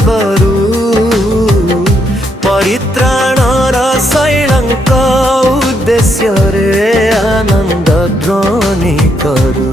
करू परित्राणर शैलंक उद्देश्य रे आनंद ध्वनि करू।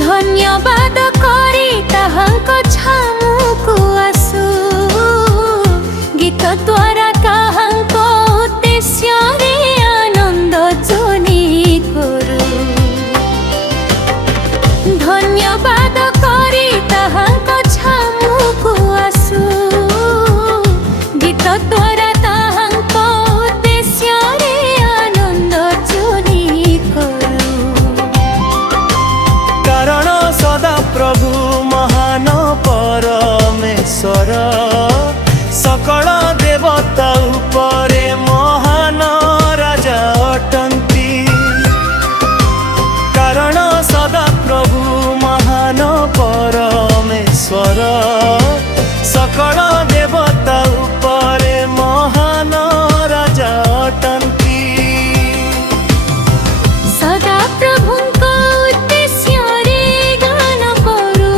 धन्यवाद करी ताहांक छामुकु आसु गीत द्वारा ताहांक उद्देश्य रे आनंद ध्वनि करू। धन्यवाद करी ताहांक छामुकु आसु गीत द्वारा ताहांक उद्देश्य रे आनंद ध्वनि करू। कारण सदा प्रभु महान परमेश्वर सकल देवता उपरे महान राजा अटंती। कारण सदा प्रभु महान परमेश्वर सकल देवता उपरे महान राजा अटंती। सदा प्रभुंक उद्देश्य रे गान करू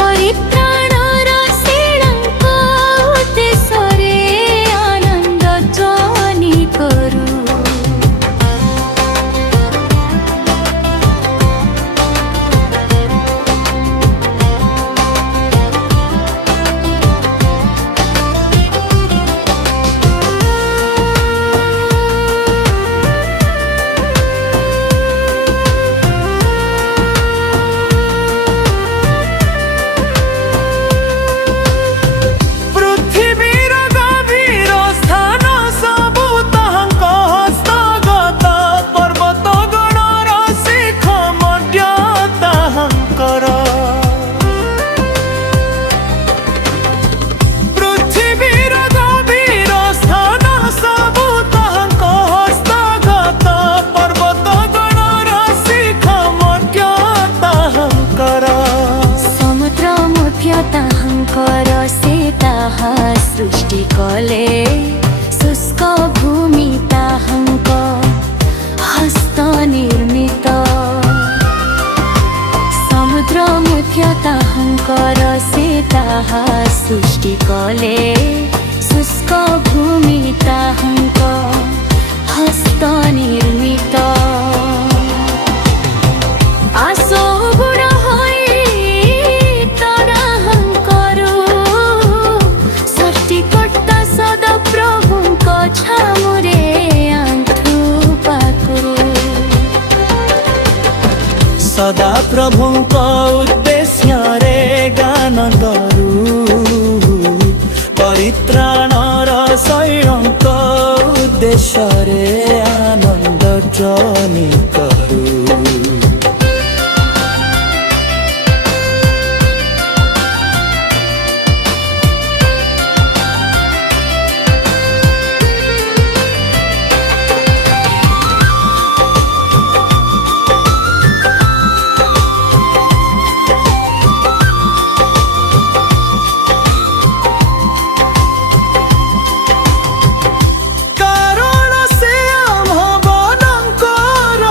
परित्राणर शैलंक उद्देश्य रे आनंद ध्वनि करू। पृथ्वीर गभीर स्थान सबु ताहांक हस्तगत पर्वत गणर शिख मध्य ताहांकर। पृथ्वीर गभीर स्थान सबु ताहांक हस्तगत पर्वत गणर शिख मध्य ताहांकर। समुद्र मध्य ताहांकर से ताहा सृष्टि कले शुष्क भूमि ताहांक हस्त निर्मित। समुद्र मध्य ताहांकर से ताहा सृष्टि कले शुष्क भूमि ताहांक हस्त निर्मित। आसो गुण होई ताराहांकरू सृष्टिकर्ता सदा प्रभुंक छामुरे आंठु पाकुरू। सदा प्रभुंक उद्देश्य रे गान करू परित्राणर शैलंक उद्देश्य रे आनंद ध्वनि करू। कारण से आम्हांकर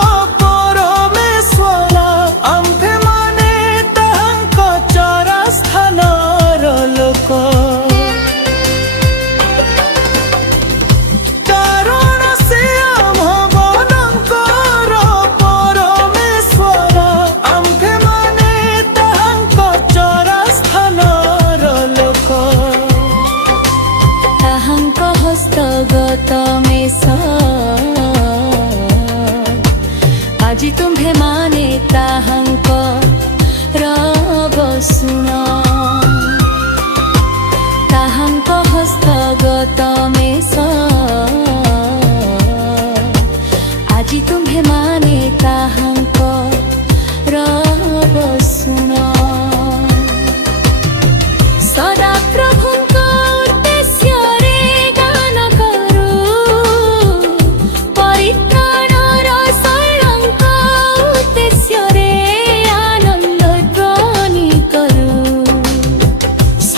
परमेश्वर आम्भे माने ताहांक चरा स्थानर लोक। कारण से आम्हांकर परमेश्वर आम्भे माने ताहांक चरा स्थानर लोक। ताहांक हस्तगत मेष आजी तुम्हे माने ताहांक रब सुन। ताहांक हस्तगत मेष आजी तुम्हे माने ताहांक रब सुन। सदा प्रभुंक उद्देश्य रे गान करू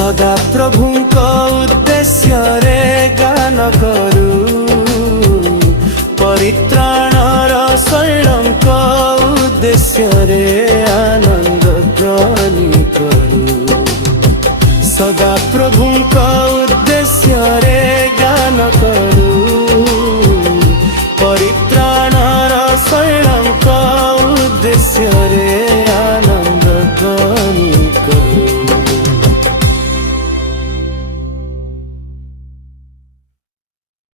सदा प्रभुଙ୍କ उद्देश्ୟରେ गान करू परित्राणर शैलଙ୍କ उद्देश्ୟରେ आनंद ध्वनि करू सदा प्रभुଙ୍କ उद्देश्ୟରେ गान करू परित्राणर शैलଙ୍କ उद्देश्ୟରେ